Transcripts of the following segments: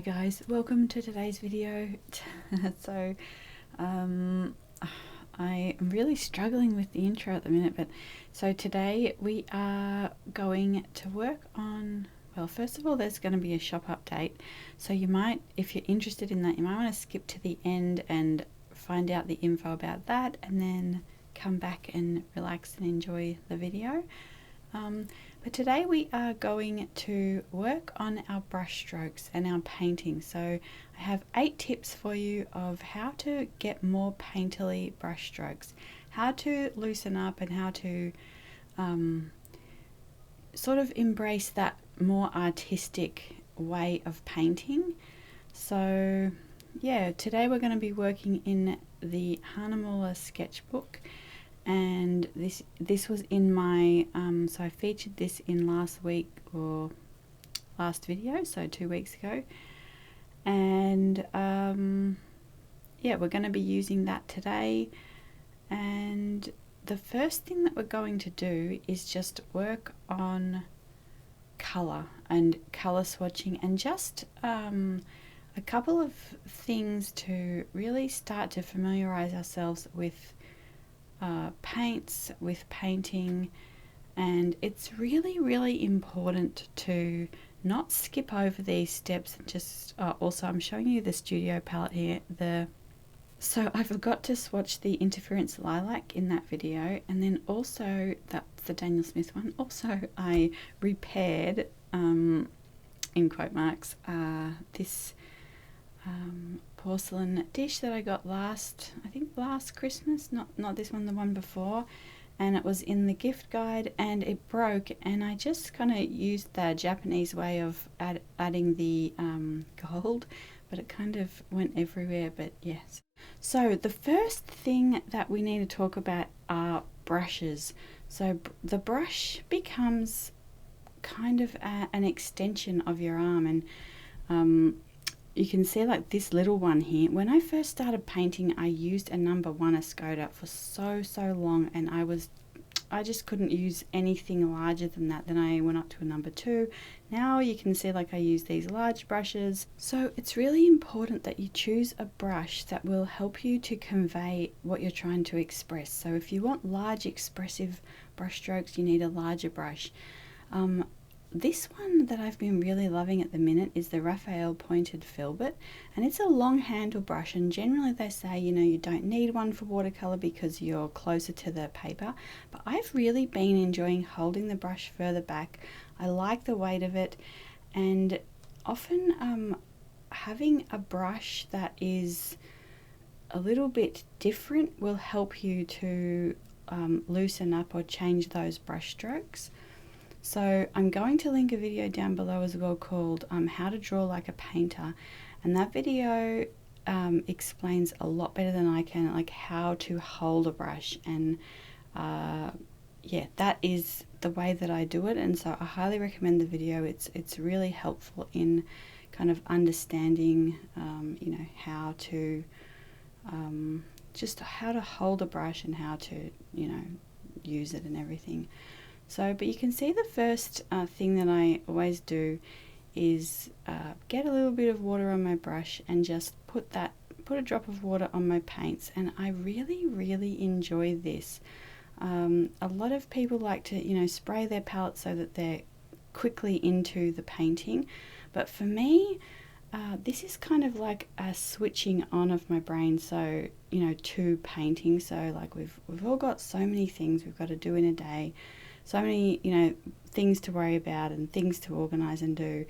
Hi guys, welcome to today's video. So I am really struggling with the intro at the minute, but so today we are going to work on, well, first of all there's going to be a shop update, so you might, if you're interested in that, you might want to skip to the end and find out the info about that and then come back and relax and enjoy the video. But today we are going to work on our brush strokes and our painting. So I have 8 tips for you of how to get more painterly brush strokes, how to loosen up and how to sort of embrace that more artistic way of painting. So yeah, today we're going to be working in the Hahnemuller sketchbook. And this was in my so I featured this in last week or last video, so 2 weeks ago, and yeah, we're going to be using that today. And the first thing that we're going to do is just work on color and color swatching and just a couple of things to really start to familiarize ourselves with paints, with painting. And it's really important to not skip over these steps and just also I'm showing you the studio palette here. So I forgot to swatch the Interference Lilac in that video, and then also that's the Daniel Smith one. Also I repaired in quote marks this porcelain dish that I got last Christmas, not this one, the one before, and it was in the gift guide and it broke, and I just kind of used the Japanese way of adding the gold, but it kind of went everywhere. But yes, so the first thing that we need to talk about are brushes. So the brush becomes kind of an extension of your arm, and you can see like this little one here. When I first started painting, I used a number 1 Escoda for so long, and I just couldn't use anything larger than that. Then I went up to a number 2. Now you can see like I use these large brushes. So it's really important that you choose a brush that will help you to convey what you're trying to express. So if you want large expressive brush strokes, you need a larger brush. This one that I've been really loving at the minute is the Raphael pointed filbert, and it's a long handle brush, and generally they say, you know, you don't need one for watercolor because you're closer to the paper, but I've really been enjoying holding the brush further back. I like the weight of it, and often having a brush that is a little bit different will help you to loosen up or change those brush strokes. So I'm going to link a video down below as well called How to Draw Like a Painter, and that video explains a lot better than I can, like how to hold a brush, and yeah, that is the way that I do it, and so I highly recommend the video. It's really helpful in kind of understanding you know, how to just how to hold a brush and how to, you know, use it and everything. So, but you can see the first thing that I always do is get a little bit of water on my brush and just put a drop of water on my paints, and I really enjoy this. A lot of people like to, you know, spray their palette so that they're quickly into the painting, but for me this is kind of like a switching on of my brain, so, you know, to painting. So like we've all got so many things we've got to do in a day, so many, you know, things to worry about and things to organize and do.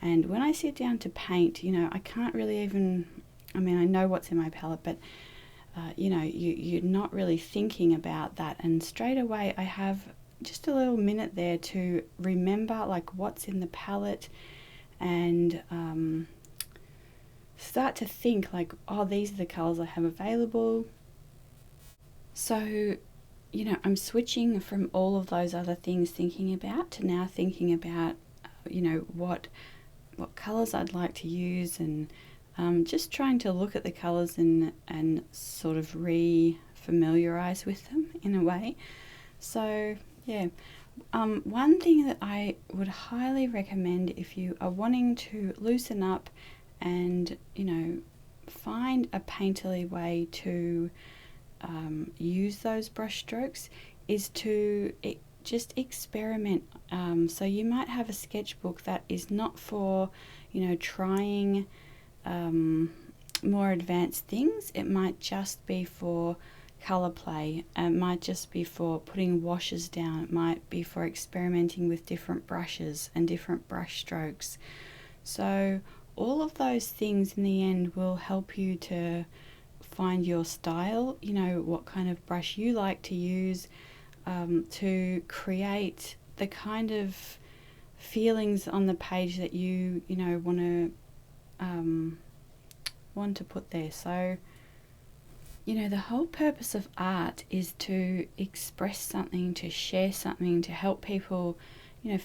And when I sit down to paint, you know, I can't really even, I mean, I know what's in my palette, but you know, you're not really thinking about that. And straight away I have just a little minute there to remember like what's in the palette, and start to think like, oh, these are the colors I have available. So, you know, I'm switching from all of those other things thinking about to now thinking about, you know, what colors I'd like to use, and just trying to look at the colors and sort of re-familiarize with them in a way. So yeah, one thing that I would highly recommend if you are wanting to loosen up and, you know, find a painterly way to use those brush strokes is to just experiment. So you might have a sketchbook that is not for, you know, trying more advanced things. It might just be for color play. It might just be for putting washes down. It might be for experimenting with different brushes and different brush strokes. So all of those things in the end will help you to find your style, you know, what kind of brush you like to use, to create the kind of feelings on the page that you know, want to put there. So, you know, the whole purpose of art is to express something, to share something, to help people, you know,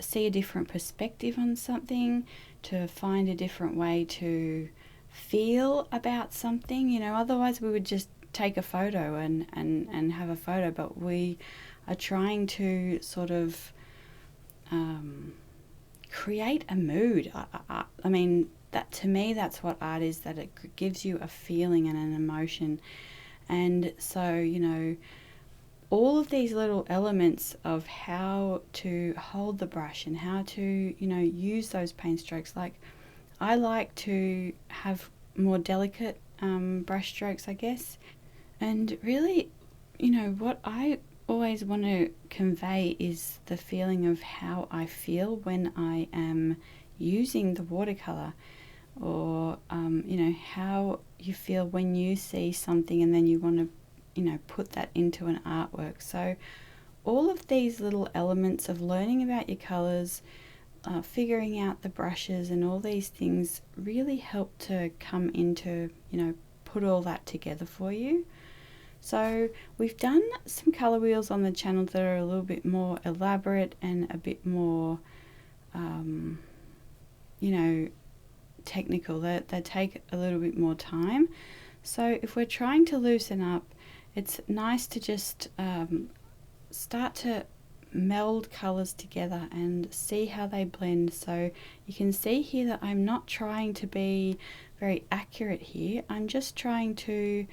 see a different perspective on something, to find a different way to feel about something. You know, otherwise we would just take a photo and have a photo, but we are trying to sort of create a mood. I mean, that to me, that's what art is, that it gives you a feeling and an emotion. And so, you know, all of these little elements of how to hold the brush and how to, you know, use those paint strokes. Like, I like to have more delicate brush strokes, I guess. And really, you know, what I always want to convey is the feeling of how I feel when I am using the watercolor, or you know, how you feel when you see something and then you want to, you know, put that into an artwork. So all of these little elements of learning about your colors, figuring out the brushes and all these things really help to come into, you know, put all that together for you. So we've done some color wheels on the channel that are a little bit more elaborate and a bit more, you know, technical. They take a little bit more time. So if we're trying to loosen up, it's nice to just start to meld colors together and see how they blend. So you can see here that I'm not trying to be very accurate here. I'm just trying to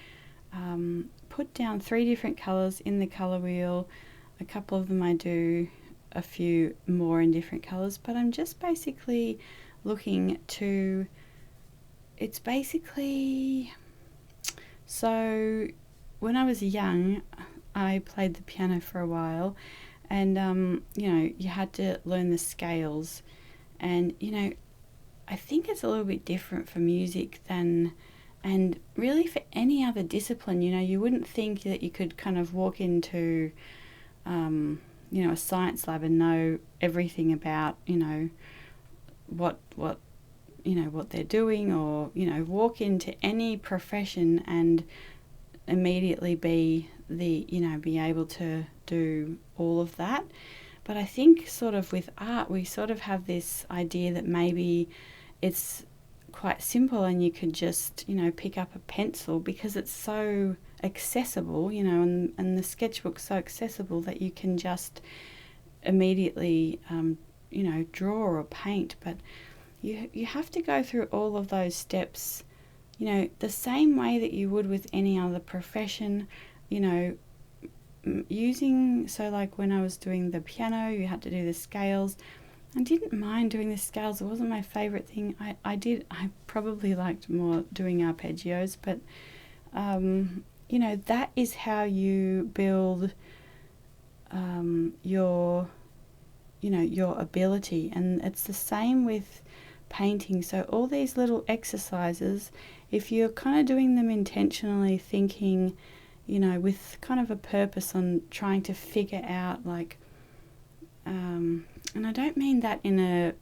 put down 3 different colors in the color wheel. A couple of them I do a few more in different colors, but I'm just basically looking to, it's basically, so when I was young I played the piano for a while, and you know, you had to learn the scales, and you know, I think it's a little bit different for music than, and really for any other discipline. You know, you wouldn't think that you could kind of walk into you know, a science lab and know everything about, you know, what you know, what they're doing, or, you know, walk into any profession and immediately be the, you know, be able to do all of that. But I think sort of with art we sort of have this idea that maybe it's quite simple and you could just, you know, pick up a pencil because it's so accessible, you know, and the sketchbook's so accessible that you can just immediately you know, draw or paint. But you have to go through all of those steps, you know, the same way that you would with any other profession, you know, using, so like when I was doing the piano, you had to do the scales. I didn't mind doing the scales. It wasn't my favorite thing. I probably liked more doing arpeggios, but you know, that is how you build your, you know, your ability. And it's the same with painting. So all these little exercises, if you're kind of doing them intentionally, thinking, you know, with kind of a purpose on trying to figure out, like, and I don't mean that in a,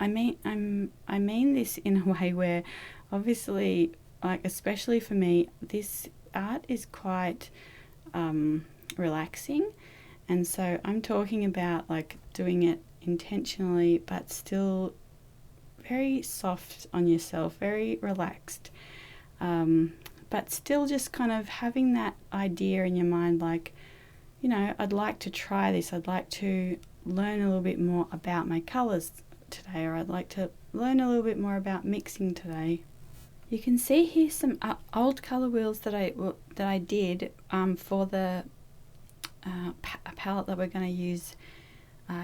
I mean this in a way where obviously, like, especially for me, this art is quite relaxing, and so I'm talking about like doing it intentionally but still very soft on yourself, very relaxed, but still just kind of having that idea in your mind, like, you know, I'd like to try this, I'd like to learn a little bit more about my colours today, or I'd like to learn a little bit more about mixing today. You can see here some old colour wheels that I did for the palette that we're going to use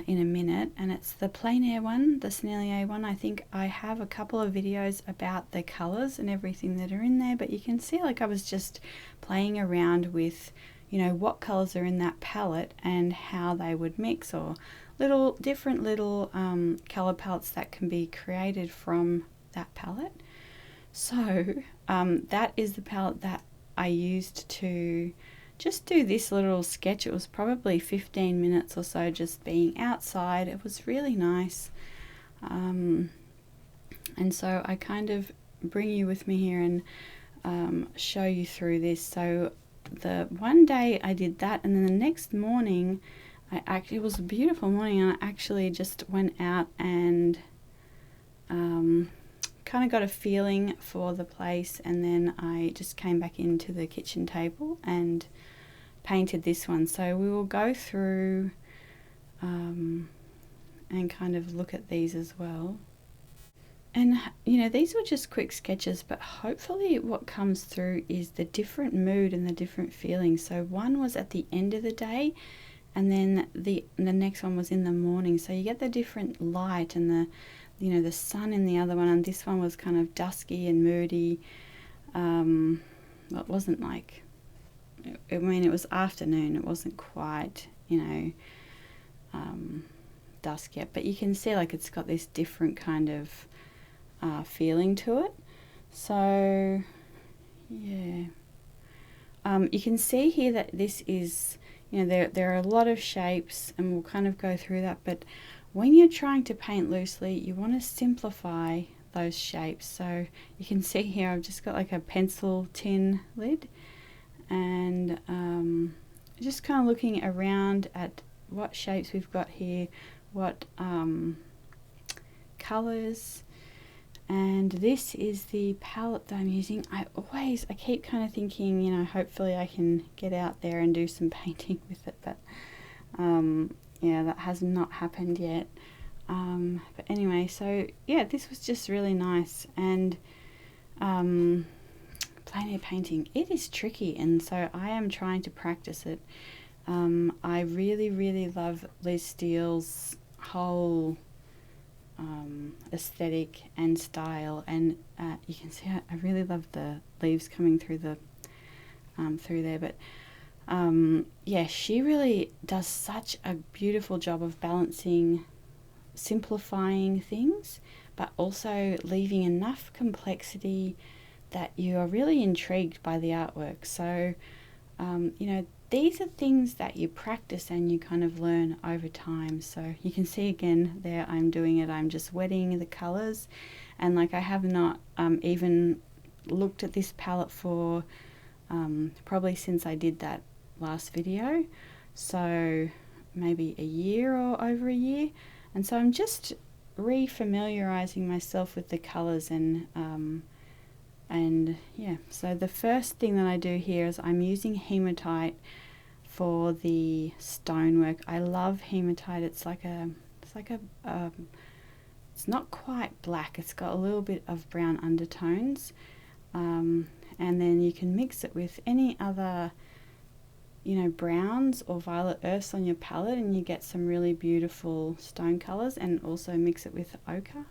in a minute, and it's the Plein Air one, the Sennelier one. I think I have a couple of videos about the colours and everything that are in there, but you can see like I was just playing around with, you know, what colours are in that palette and how they would mix, or different little colour palettes that can be created from that palette. So that is the palette that I used to just do this little sketch. It was probably 15 minutes or so just being outside. It was really nice. And so I kind of bring you with me here and show you through this. So the one day I did that, and then the next morning it was a beautiful morning, and I actually just went out and kind of got a feeling for the place, and then I just came back into the kitchen table and painted this one. So we will go through and kind of look at these as well. And you know, these were just quick sketches, but hopefully what comes through is the different mood and the different feelings. So one was at the end of the day, and then the next one was in the morning, so you get the different light and the, you know, the sun in the other one, and this one was kind of dusky and moody. Well, it wasn't like, I mean, it was afternoon, it wasn't quite, you know, dusk yet, but you can see like it's got this different kind of feeling to it. So yeah, you can see here that this is, you know, there are a lot of shapes, and we'll kind of go through that, but when you're trying to paint loosely, you want to simplify those shapes. So you can see here I've just got like a pencil tin lid, and just kind of looking around at what shapes we've got here, what colours. And this is the palette that I'm using. I keep kind of thinking, you know, hopefully I can get out there and do some painting with it, but yeah, that has not happened yet. But anyway, so yeah, this was just really nice. And plein air painting, it is tricky, and so I am trying to practice it. I really love Liz Steele's whole aesthetic and style, and you can see I really love the leaves coming through the through there, but yeah, she really does such a beautiful job of balancing, simplifying things, but also leaving enough complexity that you are really intrigued by the artwork. So you know, these are things that you practice and you kind of learn over time. So you can see again there I'm doing it, I'm just wetting the colours, and like I have not even looked at this palette for probably since I did that last video, so maybe a year or over a year. And so I'm just re-familiarizing myself with the colours, and yeah, so the first thing that I do here is I'm using hematite for the stonework. I love hematite. It's not quite black, it's got a little bit of brown undertones, and then you can mix it with any other, you know, browns or violet earths on your palette, and you get some really beautiful stone colors, and also mix it with ochre.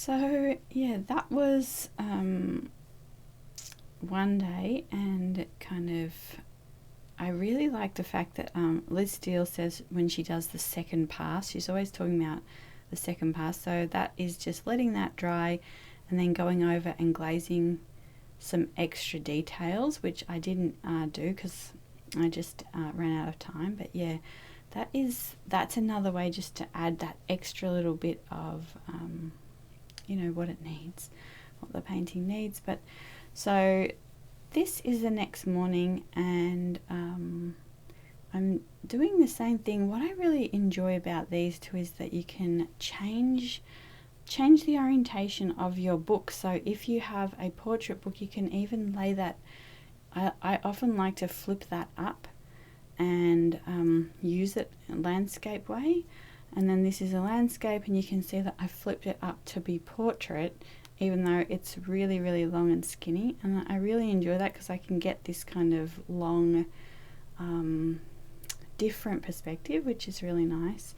So yeah, that was one day, and kind of I really like the fact that Liz Steele says when she does the second pass, she's always talking about the second pass. So that is just letting that dry and then going over and glazing some extra details, which I didn't do because I just ran out of time. But yeah, that's another way just to add that extra little bit of what it needs, what the painting needs. But so this is the next morning, and I'm doing the same thing. What I really enjoy about these two is that you can change the orientation of your book. So if you have a portrait book, you can even lay that, I often like to flip that up and use it landscape way. And then this is a landscape, and you can see that I flipped it up to be portrait, even though it's really, really long and skinny. And I really enjoy that because I can get this kind of long, different perspective, which is really nice.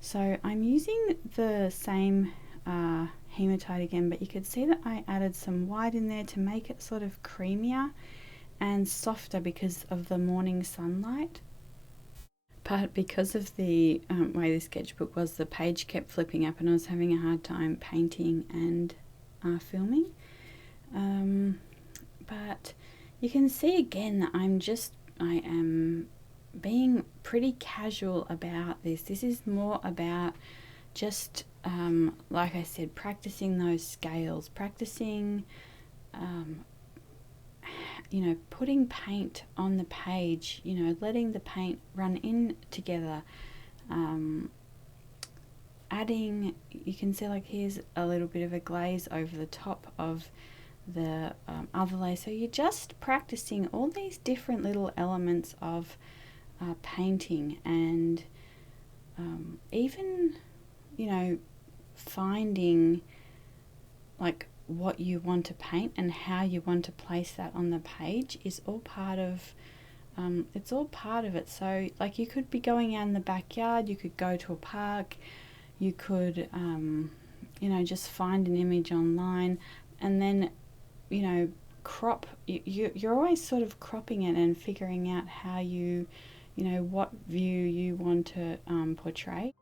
So I'm using the same hematite again, but you could see that I added some white in there to make it sort of creamier and softer because of the morning sunlight. But because of the way the sketchbook was, the page kept flipping up and I was having a hard time painting and filming. But you can see again that I am being pretty casual about this. This is more about just, like I said, practicing those scales, practicing putting paint on the page, letting the paint run in together, adding, you can see like here's a little bit of a glaze over the top of the other layer. So you're just practicing all these different little elements of painting, and even finding like what you want to paint and how you want to place that on the page is all part of it's all part of it. So like you could be going out in the backyard, you could go to a park, you could just find an image online, and then crop. You're always sort of cropping it and figuring out how what view you want to portray.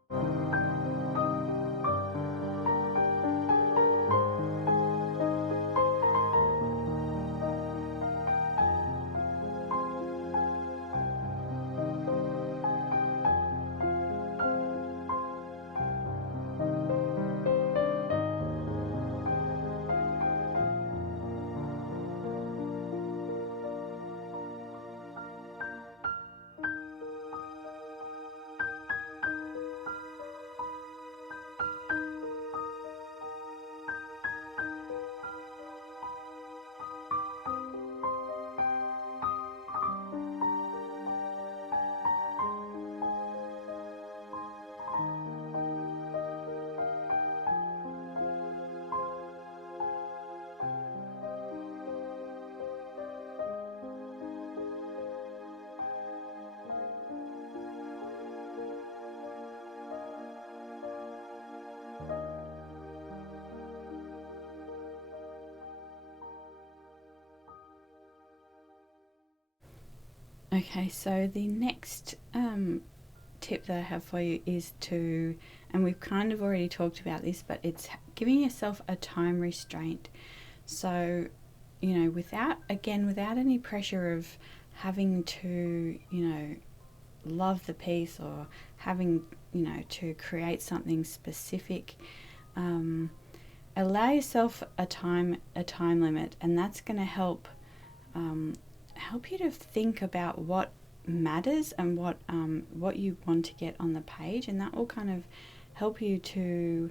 Okay, so the next tip that I have for you is to, and we've kind of already talked about this, but it's giving yourself a time restraint. So, without any pressure of having to, love the piece or having, to create something specific, allow yourself a time limit, and that's going to help you to think about what matters and what you want to get on the page, and that will kind of help you to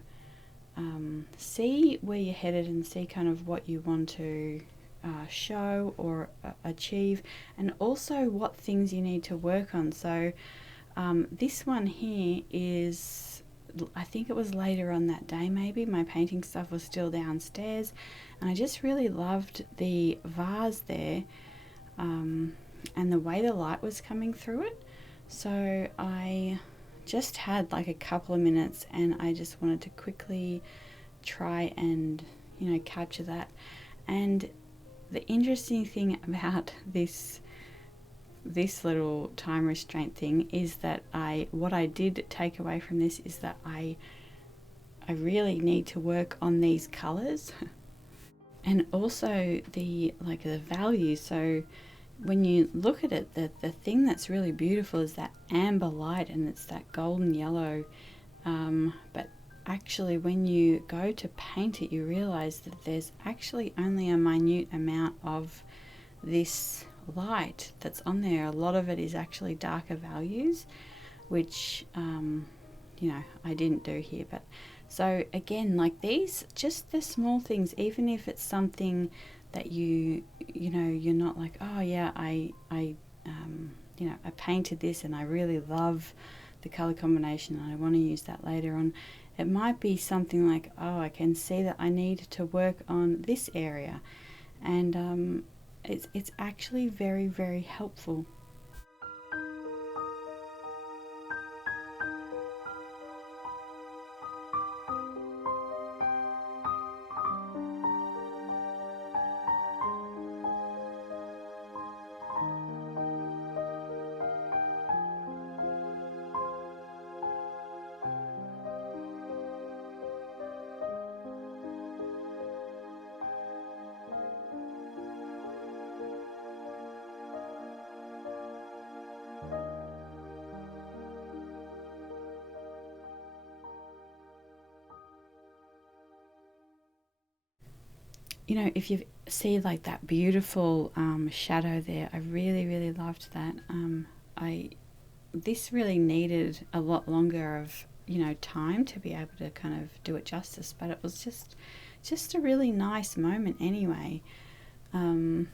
see where you're headed and see kind of what you want to show or achieve, and also what things you need to work on. So this one here is, I think it was later on that day, maybe my painting stuff was still downstairs, and I just really loved the vase there, and the way the light was coming through it. So I just had like a couple of minutes, and I just wanted to quickly try and, you know, capture that. And the interesting thing about this little time restraint thing is that what I did take away from this is that I really need to work on these colors and also the values. So when you look at it, the thing that's really beautiful is that amber light, and it's that golden yellow, but actually when you go to paint it, you realize that there's actually only a minute amount of this light that's on there. A lot of it is actually darker values, which you know, I didn't do here. But so again, like these, just the small things, even if it's something that you know, you're not like, oh yeah, I you know, I painted this and I really love the color combination and I want to use that later on. It might be something like, oh, I can see that I need to work on this area, and it's actually very, very helpful. You know, if you see like that beautiful shadow there, I really, really loved that. This really needed a lot longer of, you know, time to be able to kind of do it justice, but it was just a really nice moment anyway. And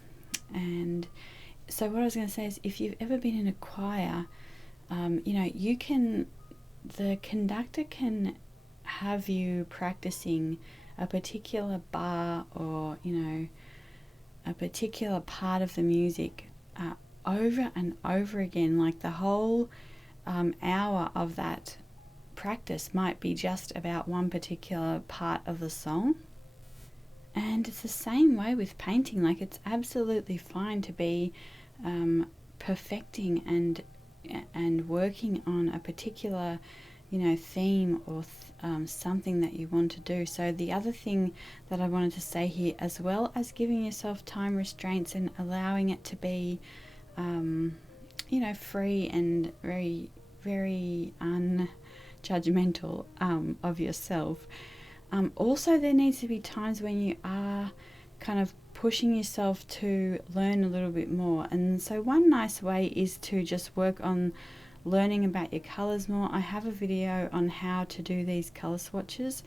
so what I was going to say is, if you've ever been in a choir, you know, the conductor can have you practicing a particular bar, or, you know, a particular part of the music over and over again. Like the whole hour of that practice might be just about one particular part of the song. And it's the same way with painting. Like, it's absolutely fine to be perfecting and working on a particular, you know, theme or something that you want to do. So the other thing that I wanted to say here, as well as giving yourself time restraints and allowing it to be, you know, free and very, very unjudgmental of yourself. Also, there needs to be times when you are kind of pushing yourself to learn a little bit more. And so one nice way is to just work on learning about your colors more. I have a video on how to do these color swatches,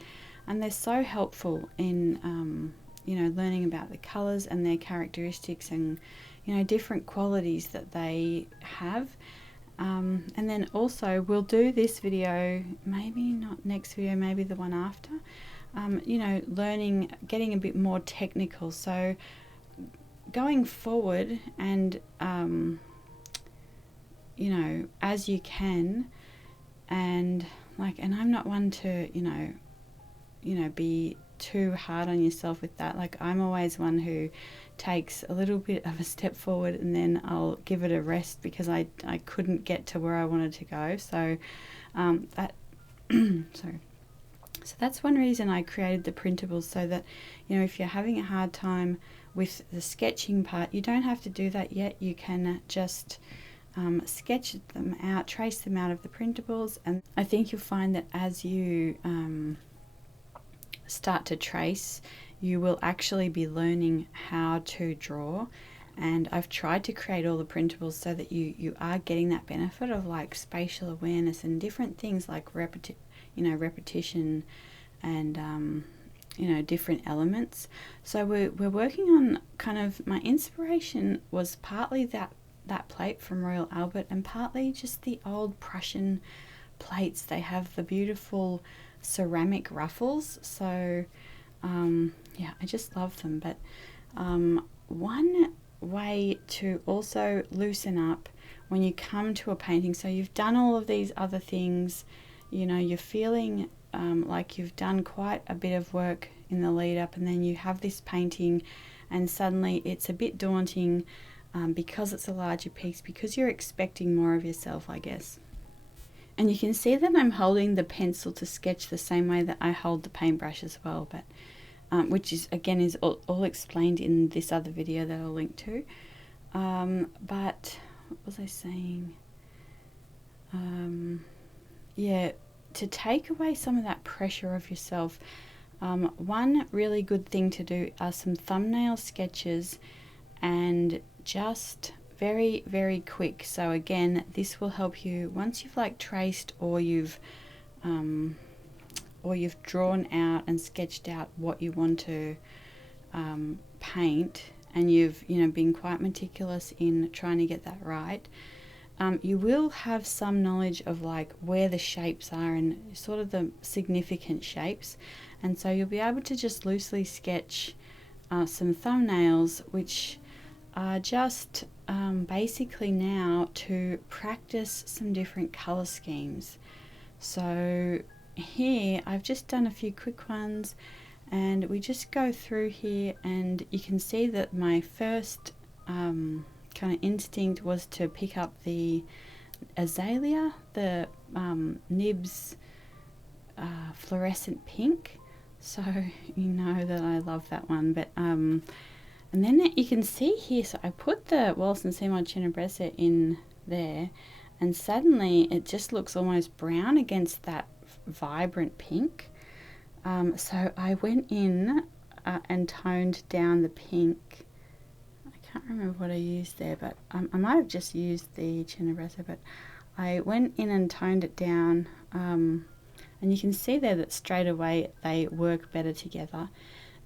and they're so helpful in you know, learning about the colors and their characteristics and, you know, different qualities that they have. And then also we'll do this video, maybe not next video, maybe the one after, you know, getting a bit more technical. So going forward, and you know, as you can, and I'm not one to, you know, be too hard on yourself with that. Like, I'm always one who takes a little bit of a step forward and then I'll give it a rest because I couldn't get to where I wanted to go. So that sorry. So that's one reason I created the printables, so that, you know, if you're having a hard time with the sketching part, you don't have to do that yet. You can just sketch them out, trace them out of the printables, and I think you'll find that as you start to trace, you will actually be learning how to draw. And I've tried to create all the printables so that you are getting that benefit of like spatial awareness and different things like repetition and you know, different elements. So we're working on kind of, my inspiration was partly that plate from Royal Albert, and partly just the old Prussian plates. They have the beautiful ceramic ruffles. So yeah, I just love them. But one way to also loosen up when you come to a painting, so you've done all of these other things, you know, you're feeling like you've done quite a bit of work in the lead up, and then you have this painting and suddenly it's a bit daunting because it's a larger piece, because you're expecting more of yourself, I guess. And you can see that I'm holding the pencil to sketch the same way that I hold the paintbrush as well, but which is again is all explained in this other video that I'll link to. But what was I saying? Yeah, to take away some of that pressure of yourself, one really good thing to do are some thumbnail sketches, and just very, very quick. So again, this will help you once you've like traced or you've drawn out and sketched out what you want to paint, and you've been quite meticulous in trying to get that right. You will have some knowledge of like where the shapes are and sort of the significant shapes, and so you'll be able to just loosely sketch some thumbnails, which are just basically now to practice some different color schemes. So here I've just done a few quick ones, and we just go through here, and you can see that my first kind of instinct was to pick up the azalea, the nibs fluorescent pink. So you know that I love that one. But and then you can see here, so I put the Waltz and Seymour Tenebrese in there, and suddenly it just looks almost brown against that vibrant pink. So I went in and toned down the pink. I can't remember what I used there, but I might have just used the Tenebrese, but I went in and toned it down, and you can see there that straight away they work better together.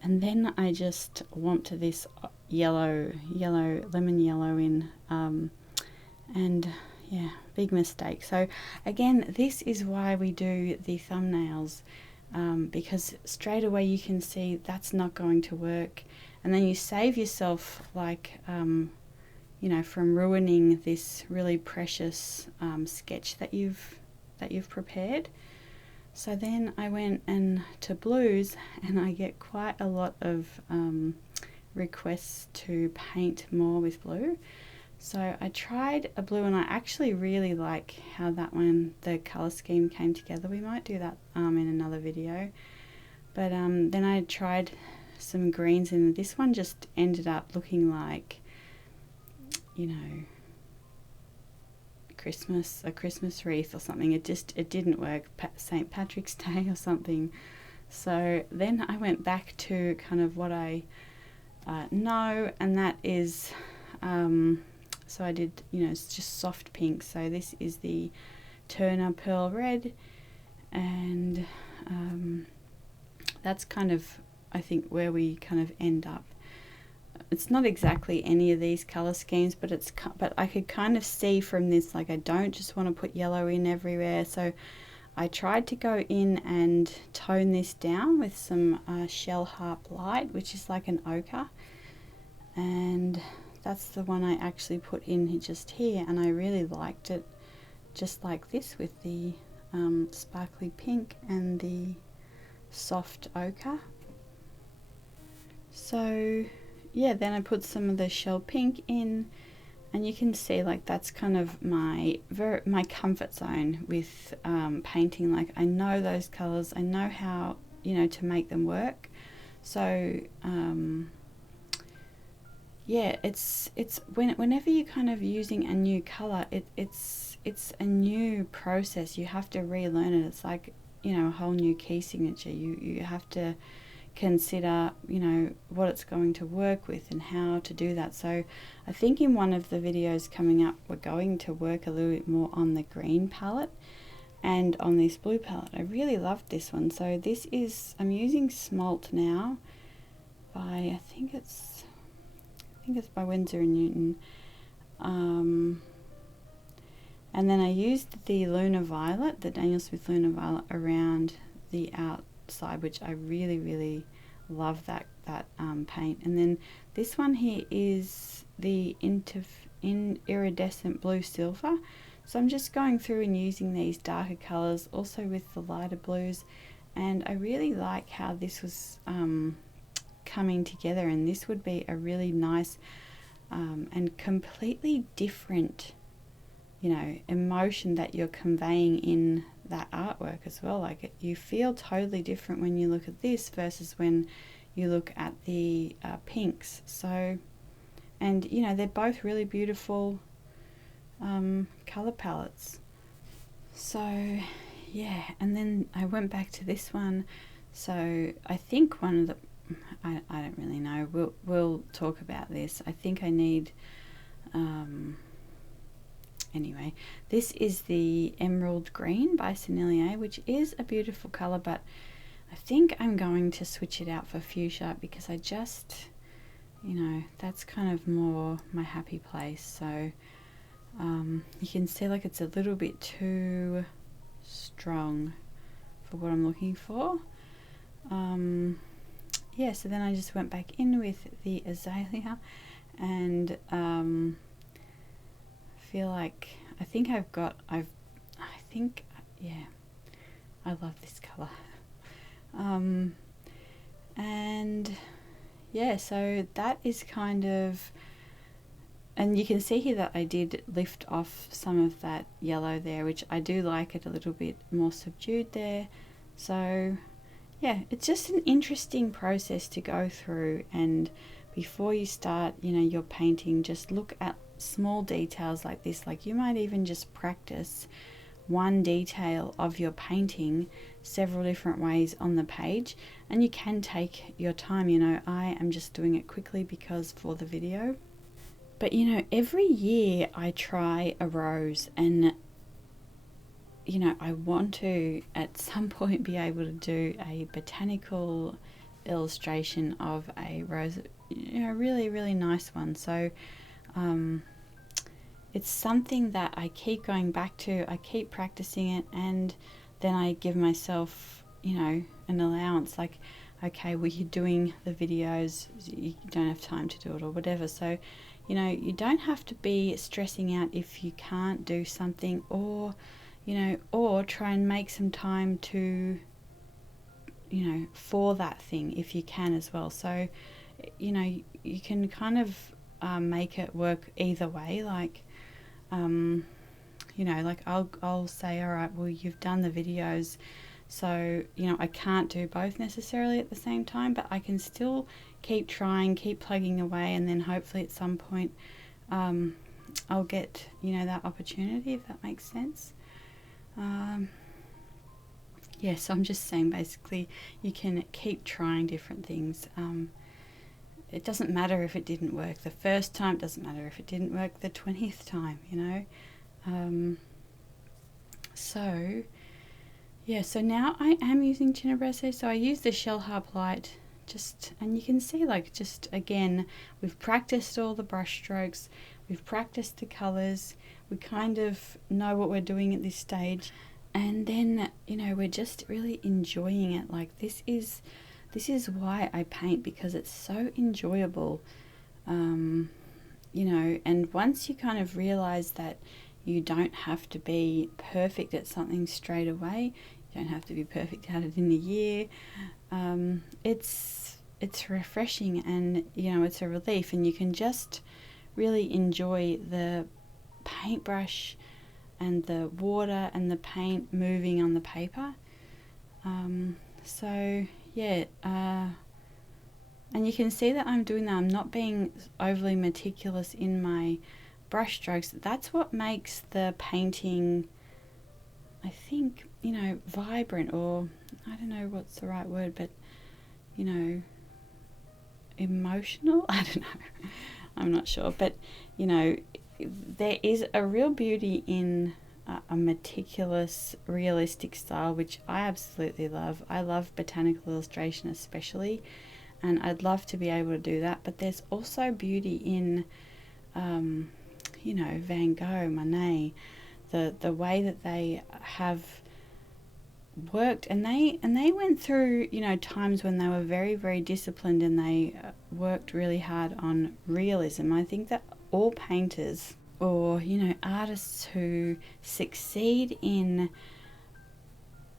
And then I just want to this lemon yellow in, and yeah, big mistake. So again, this is why we do the thumbnails, because straight away you can see that's not going to work, and then you save yourself like from ruining this really precious sketch that you've prepared. So then I went to blues, and I get quite a lot of requests to paint more with blue. So I tried a blue, and I actually really like how that one, the colour scheme came together. We might do that in another video. But then I tried some greens, and this one just ended up looking like, a Christmas wreath or something. It didn't work. St. Patrick's Day or something. So then I went back to kind of what I know, and that is so I did it's just soft pink. So this is the Turner Pearl Red, and that's kind of, I think, where we kind of end up. It's not exactly any of these color schemes, but I could kind of see from this, like, I don't just want to put yellow in everywhere. So I tried to go in and tone this down with some Shell Harp Light, which is like an ochre, and that's the one I actually put in just here, and I really liked it just like this with the sparkly pink and the soft ochre. So yeah, then I put some of the shell pink in, and you can see like that's kind of my comfort zone with painting. Like, I know those colors, I know how to make them work. So yeah, it's whenever you're kind of using a new color, it's a new process. You have to relearn it. It's like a whole new key signature. You have to consider what it's going to work with and how to do that. So I think in one of the videos coming up, we're going to work a little bit more on the green palette and on this blue palette. I really loved this one. So this is, I'm using Smalt now by, I think it's by Winsor & Newton, and then I used the Lunar Violet, the Daniel Smith Lunar Violet, around the outside, which I really, really love that paint. And then this one here is the Iridescent Blue Silver. So I'm just going through and using these darker colors, also with the lighter blues, and I really like how this was coming together, and this would be a really nice and completely different, you know, emotion that you're conveying in that artwork as well. Like you feel totally different when you look at this versus when you look at the pinks. So, and you know, they're both really beautiful color palettes. So yeah, and then I went back to this one. So I think one of the, I don't really know, we'll talk about this. I think I need anyway, this is the Emerald Green by Sennelier, which is a beautiful color, but I think I'm going to switch it out for Fuchsia because I just, you know, that's kind of more my happy place. So you can see like it's a little bit too strong for what I'm looking for. Yeah, so then I just went back in with the azalea, and feel like I think I think, yeah, I love this color. And yeah, so that is kind of, and you can see here that I did lift off some of that yellow there, which I do like it a little bit more subdued there. So yeah, it's just an interesting process to go through, and before you start, you know, your painting, just look at small details like this. Like you might even just practice one detail of your painting several different ways on the page, and you can take your time. You know, I am just doing it quickly because for the video, but you know, every year I try a rose, and you know, I want to at some point be able to do a botanical illustration of a rose, you know, really, really nice one. So it's something that I keep going back to, I keep practicing it, and then I give myself, you know, an allowance, like, okay, well, you're doing the videos, you don't have time to do it or whatever. So, you know, you don't have to be stressing out if you can't do something, or, you know, or try and make some time to, you know, for that thing if you can as well. So, you know, you can kind of make it work either way. Like, you know, like I'll say, all right, well, you've done the videos, so, you know, I can't do both necessarily at the same time, but I can still keep trying, keep plugging away, and then hopefully at some point I'll get, you know, that opportunity, if that makes sense. Yeah, so I'm just saying, basically, you can keep trying different things. It doesn't matter if it didn't work the first time, it doesn't matter if it didn't work the 20th time, you know. So yeah, so now I am using Tenebrasse. So I use the Shell Harp Light, just, and you can see, like, just again, we've practiced all the brush strokes, we've practiced the colors, we kind of know what we're doing at this stage, and then, you know, we're just really enjoying it. Like, this is why I paint, because it's so enjoyable. You know, and once you kind of realize that you don't have to be perfect at something straight away, you don't have to be perfect at it in a year, it's refreshing, and, you know, it's a relief, and you can just really enjoy the paintbrush and the water and the paint moving on the paper. So yeah, and you can see that I'm doing that. I'm not being overly meticulous in my brush strokes. That's what makes the painting, I think, you know, vibrant, or I don't know what's the right word, but, you know, emotional. I don't know. I'm not sure, but, you know, there is a real beauty in a meticulous, realistic style, which I absolutely love. I love botanical illustration especially, and I'd love to be able to do that. But there's also beauty in, you know, Van Gogh, Monet, the way that they have worked, and they went through, you know, times when they were very, very disciplined, and they worked really hard on realism. I think that all painters, or, you know, artists who succeed in,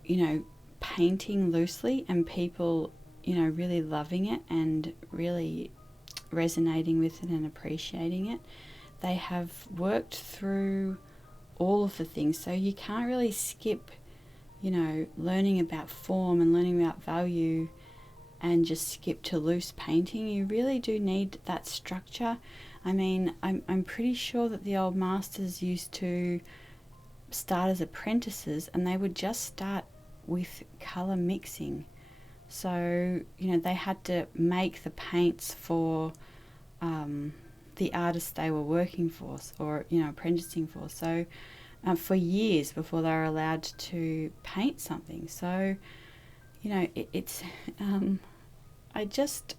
you know, painting loosely and people, really loving it and really resonating with it and appreciating it, they have worked through all of the things. So you can't really skip, learning about form and learning about value and just skip to loose painting. You really do need that structure. I mean, I'm pretty sure that the old masters used to start as apprentices and they would just start with colour mixing. So, they had to make the paints for the artists they were working for or, apprenticing for. So, for years before they were allowed to paint something. So, it's I just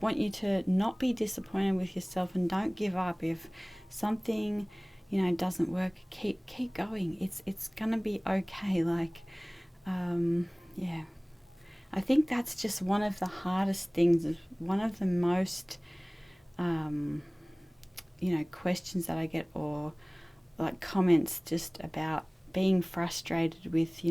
want you to not be disappointed with yourself and don't give up if something doesn't work. Keep going. It's gonna be okay. Like, yeah, I think that's just one of the hardest things. One of the most questions that I get, or like comments just about being frustrated with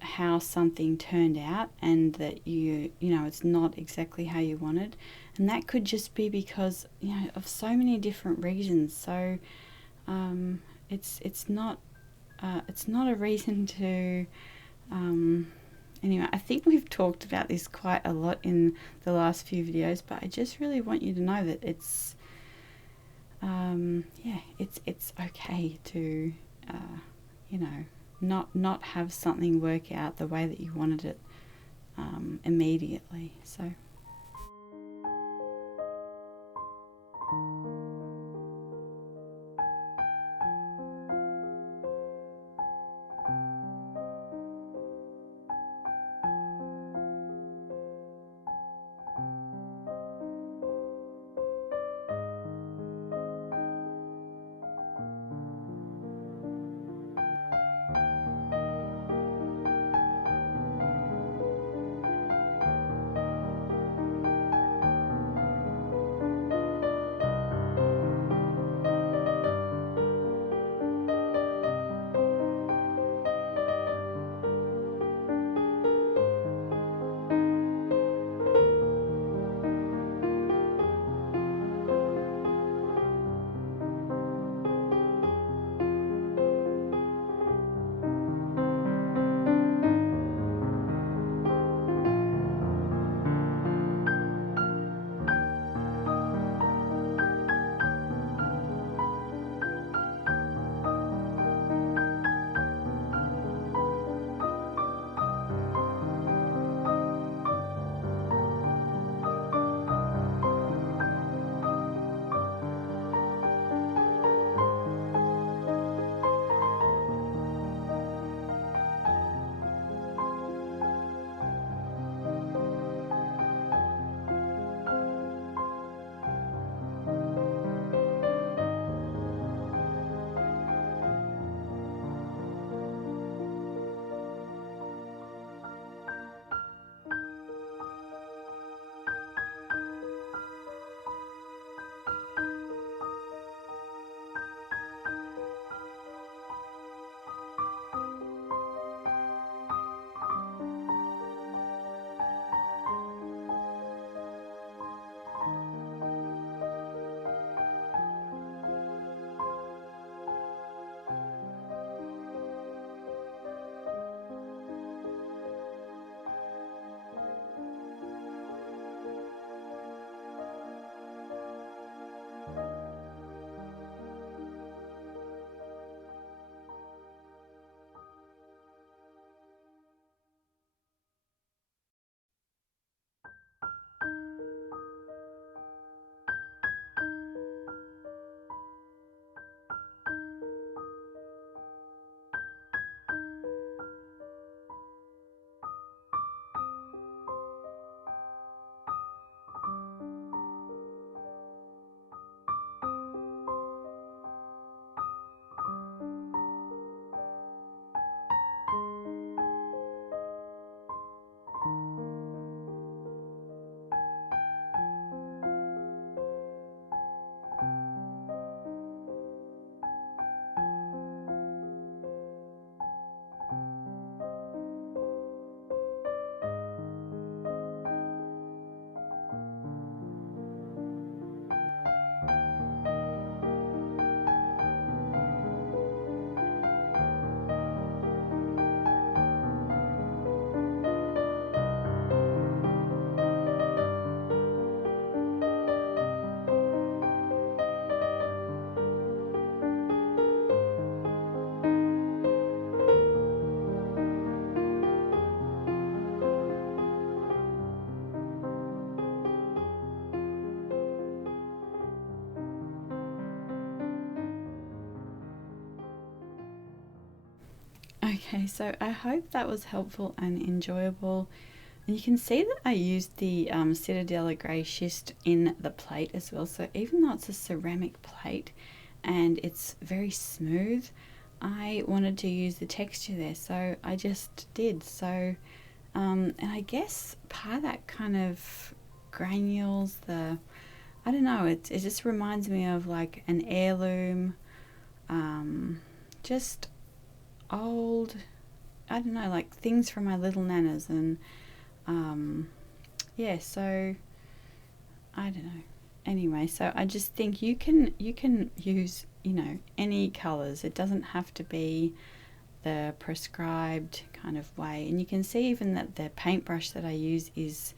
how something turned out and that it's not exactly how you wanted, and that could just be because of so many different reasons. So it's not a reason to anyway. I think we've talked about this quite a lot in the last few videos, but I just really want you to know that it's it's okay to not have something work out the way that you wanted it immediately. So Okay, so I hope that was helpful and enjoyable. And you can see that I used the Citadel Grey Schist in the plate as well. So even though it's a ceramic plate and it's very smooth, I wanted to use the texture there, so I just did. So, and I guess part of that kind of granules, I don't know, it just reminds me of like an heirloom, just old, I don't know, like things from my little nanas. And yeah, so I don't know. Anyway, so I just think you can use, you know, any colors. It doesn't have to be the prescribed kind of way. And you can see even that the paintbrush that I use is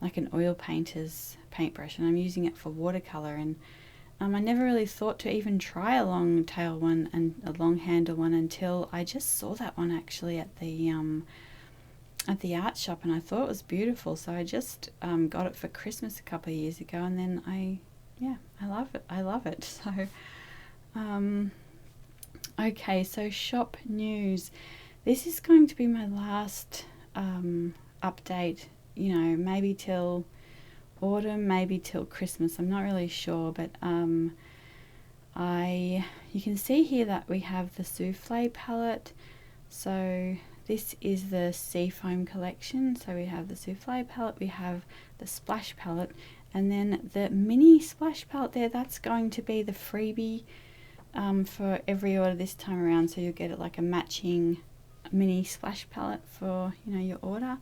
like an oil painter's paintbrush, and I'm using it for watercolor. And I never really thought to even try a long tail one and a long handle one until I just saw that one actually at the art shop, and I thought it was beautiful. So I just got it for Christmas a couple of years ago, and then I love it. I love it. So okay, so shop news. This is going to be my last update, you know, maybe till autumn, maybe till Christmas. I'm not really sure, but you can see here that we have the souffle palette. So this is the Seafoam collection. So we have the souffle palette, we have the splash palette, and then the mini splash palette there, that's going to be the freebie for every order this time around. So you'll get it like a matching mini splash palette for, you know, your order.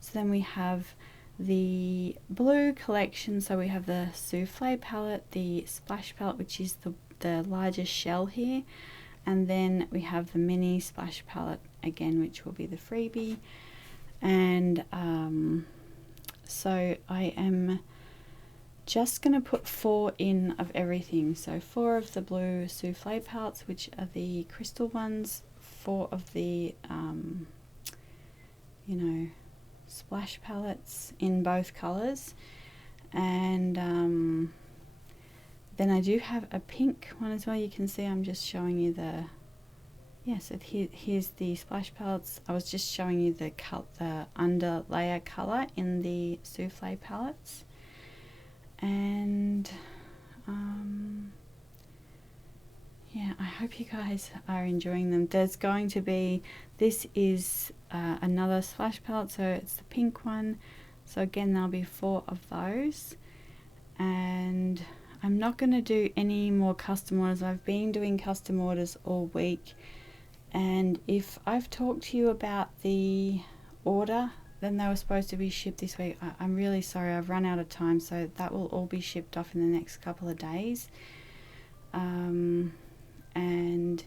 So then we have the blue collection. So we have the souffle palette, the splash palette, which is the largest shell here, and then we have the mini splash palette again, which will be the freebie. And so I am just going to put 4 in of everything. So 4 of the blue souffle palettes, which are the crystal ones, 4 of the you know, splash palettes in both colors, and then I do have a pink one as well. You can see I'm just showing you the, so here's the splash palettes. I was just showing you the under layer color in the souffle palettes. And yeah, I hope you guys are enjoying them. There's going to be, this is another splash palette, so it's the pink one. So again, there'll be 4 of those. And I'm not going to do any more custom orders. I've been doing custom orders all week. And if I've talked to you about the order, then they were supposed to be shipped this week. I'm really sorry, I've run out of time, so that will all be shipped off in the next couple of days. And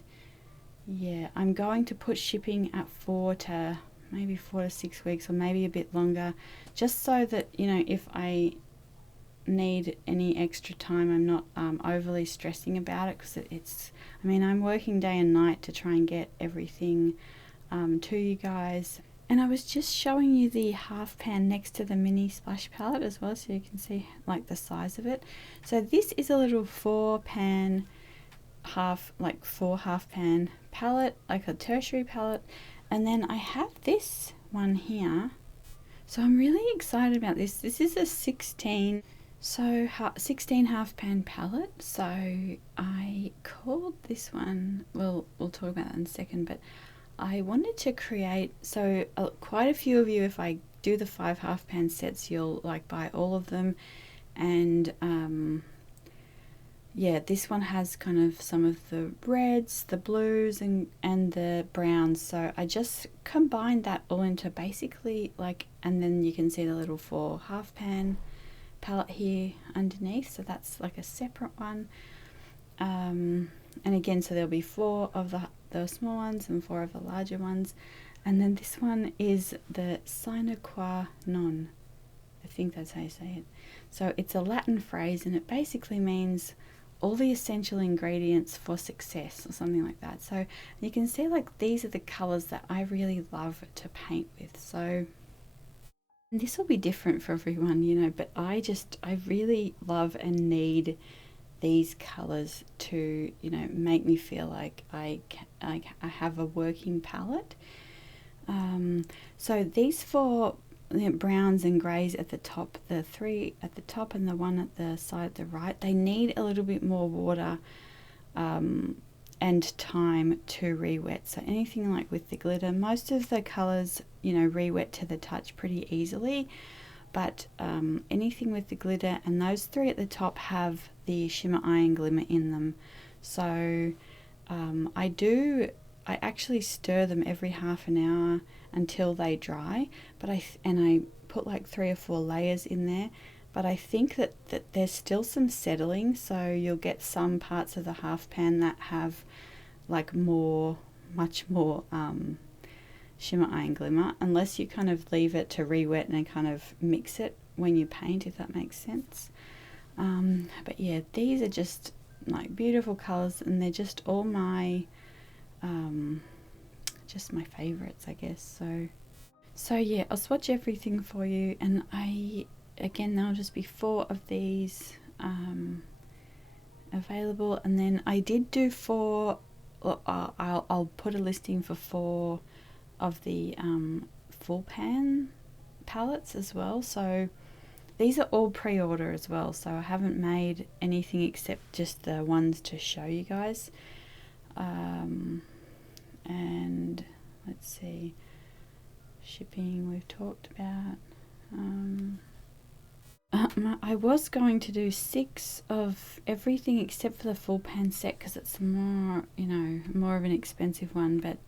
yeah, I'm going to put shipping at 4 to 6 weeks, or maybe a bit longer, just so that, you know, if I need any extra time, I'm not overly stressing about it, because it's, I mean, I'm working day and night to try and get everything to you guys. And I was just showing you the half pan next to the mini splash palette as well, so you can see like the size of it. So this is a little 4 half pan palette, like a tertiary palette. And then I have this one here, so I'm really excited about this. This is a 16 half pan palette. So I called this one, well, we'll talk about that in a second, but I wanted to create, so quite a few of you, if I do the 5 half pan sets, you'll like buy all of them. And yeah, this one has kind of some of the reds, the blues, and the browns. So I just combined that all into basically like, and then you can see the little 4 half pan palette here underneath. So that's like a separate one. And again, so there'll be 4 of the small ones and 4 of the larger ones. And then this one is the sine qua non. I think that's how you say it. So it's a Latin phrase, and it basically means all the essential ingredients for success, or something like that. So you can see like these are the colors that I really love to paint with. So this will be different for everyone, you know, but I really love and need these colors to, you know, make me feel like I have a working palette. So these four browns and greys at the top, the three at the top and the one at the side at the right, they need a little bit more water and time to re-wet. So anything like with the glitter, most of the colors, you know, re-wet to the touch pretty easily, but anything with the glitter, and those three at the top have the shimmer iron glimmer in them. So I actually stir them every half an hour until they dry, but I put like 3 or 4 layers in there, but I think that there's still some settling, so you'll get some parts of the half pan that have like much more shimmer iron glimmer, unless you kind of leave it to re-wet and kind of mix it when you paint, if that makes sense. But yeah, these are just like beautiful colors, and they're just all my just my favorites, I guess. So yeah, I'll swatch everything for you, and again, there'll just be 4 of these available, and then I did do 4. I'll put a listing for 4 of the full pan palettes as well. So these are all pre-order as well, so I haven't made anything except just the ones to show you guys. And let's see, shipping we've talked about. I was going to do 6 of everything except for the full pan set, because it's more, you know, more of an expensive one, but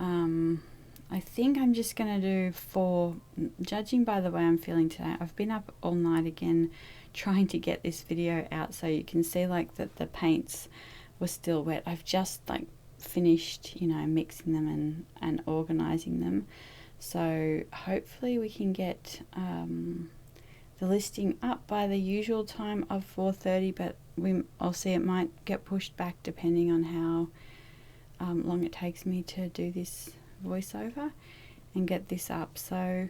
I think I'm just going to do 4, judging by the way I'm feeling today. I've been up all night again trying to get this video out so you can see like that the paints were still wet. I've just like finished, you know, mixing them and organizing them. So hopefully we can get the listing up by the usual time of 4:30, but I'll see, it might get pushed back depending on how long it takes me to do this voiceover and get this up. So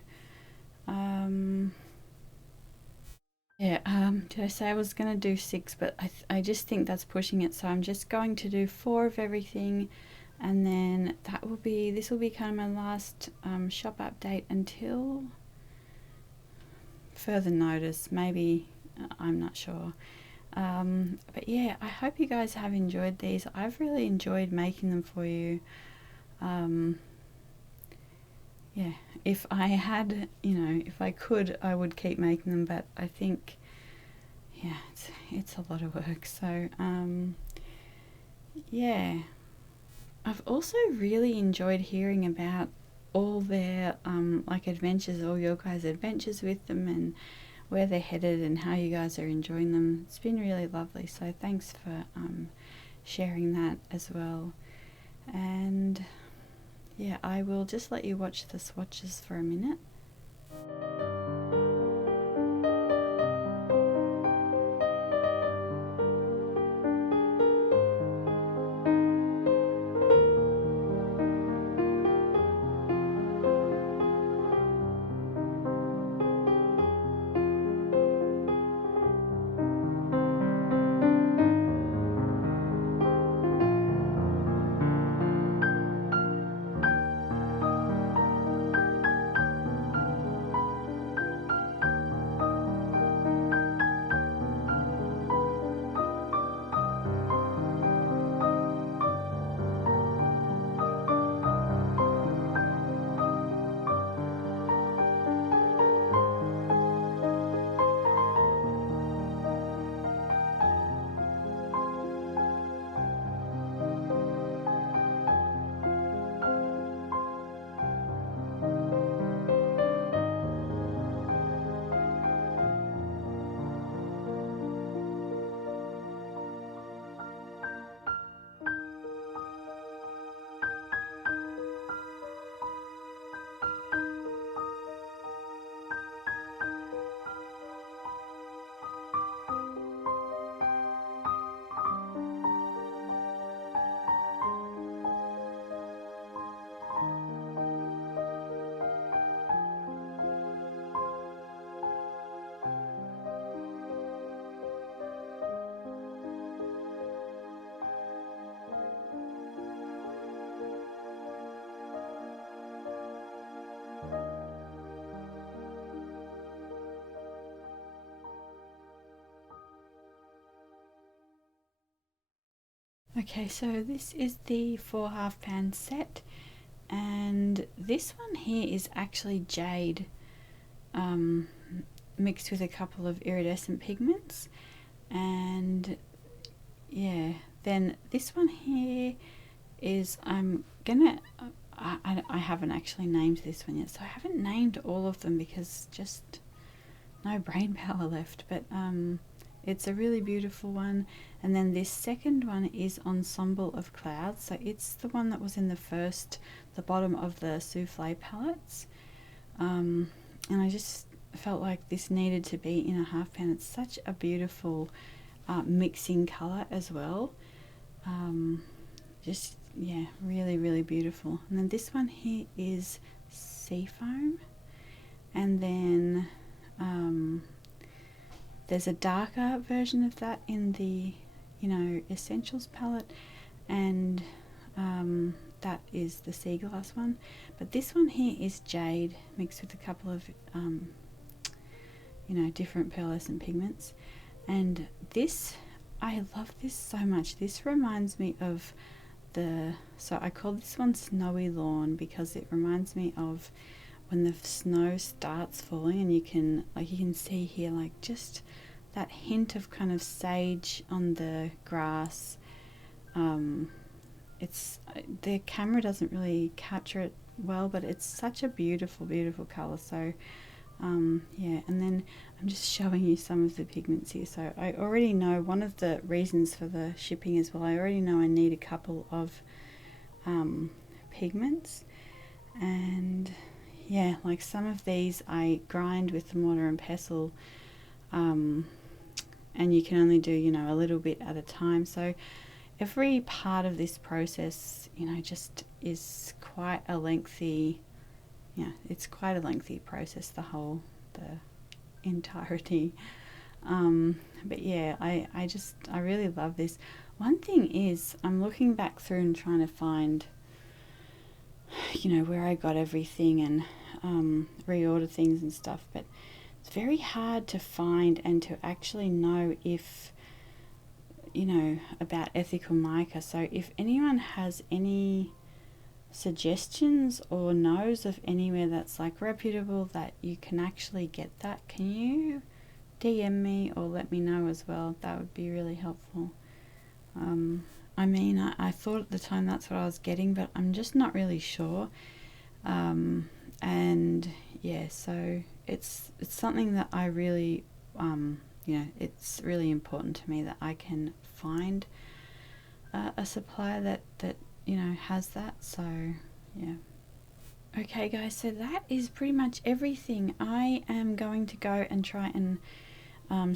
did I say I was going to do 6, but I just think that's pushing it, so I'm just going to do 4 of everything, and then this will be kind of my last shop update until further notice, maybe. I'm not sure. But yeah, I hope you guys have enjoyed these. I've really enjoyed making them for you. Yeah, if I had, you know, if I could, I would keep making them, but I think, yeah, it's a lot of work. So yeah, I've also really enjoyed hearing about all their like adventures, all your guys' adventures with them, and where they're headed and how you guys are enjoying them. It's been really lovely, so thanks for sharing that as well. And yeah, I will just let you watch the swatches for a minute. Okay, so this is the 4 half-pan set, and this one here is actually jade mixed with a couple of iridescent pigments. And yeah, then this one here is, I'm gonna, I haven't actually named this one yet, so I haven't named all of them because just no brain power left, but it's a really beautiful one. And then this second one is Ensemble of Clouds, so it's the one that was in the bottom of the souffle palettes, and I just felt like this needed to be in a half pan. It's such a beautiful mixing color as well. Just, yeah, really, really beautiful. And then this one here is Seafoam, and then there's a darker version of that in the, Essentials palette, and that is the Sea Glass one. But this one here is jade mixed with a couple of different pearlescent pigments. And this, I love this so much. This reminds me of so I call this one Snowy Lawn because it reminds me of when the snow starts falling, and you can see here, like, just that hint of kind of sage on the grass. The camera doesn't really capture it well, but it's such a beautiful, beautiful color. So yeah, and then I'm just showing you some of the pigments here. So I already know one of the reasons for the shipping as well. I already know I need a couple of pigments, and yeah, like some of these I grind with the mortar and pestle, and you can only do a little bit at a time. So every part of this process, just is quite a lengthy. It's quite a lengthy process, the entirety. But yeah, I really love this. One thing is, I'm looking back through and trying to find, where I got everything and reorder things and stuff, but it's very hard to find and to actually know if, about ethical mica. So if anyone has any suggestions or knows of anywhere that's like reputable that you can actually get that, can you DM me or let me know as well? That would be really helpful. I thought at the time that's what I was getting, but I'm just not really sure. And yeah, so it's something that I really it's really important to me that I can find a supplier that has that. So yeah. Okay guys, so that is pretty much everything. I am going to go and try and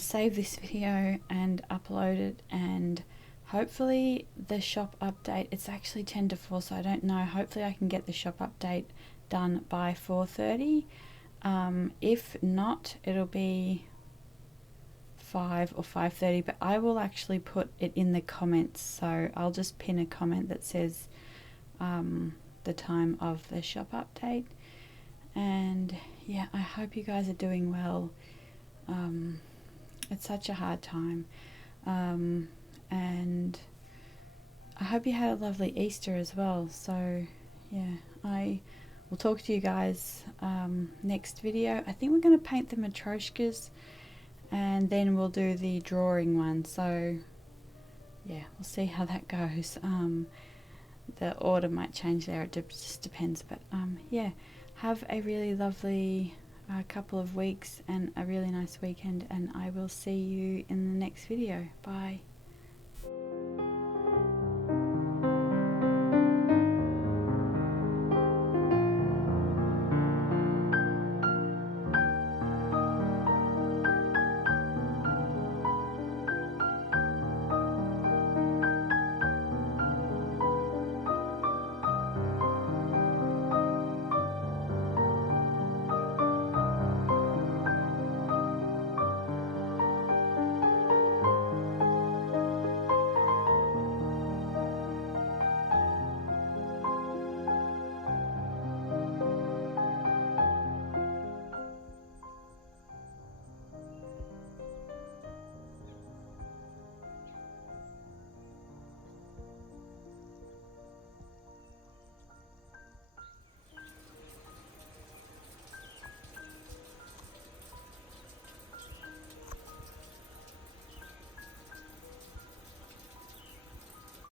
save this video and upload it, and hopefully the shop update, it's actually 10 to 4, so I don't know, hopefully I can get the shop update done by 4:30. If not, it'll be 5 or 5:30, but I will actually put it in the comments, so I'll just pin a comment that says the time of the shop update. And yeah, I hope you guys are doing well. It's such a hard time, and I hope you had a lovely Easter as well. So yeah, I will talk to you guys next video. I think we're going to paint the matryoshkas, and then we'll do the drawing one. So yeah, we'll see how that goes. The order might change there, it just depends, but yeah, have a really lovely couple of weeks and a really nice weekend, and I will see you in the next video. Bye.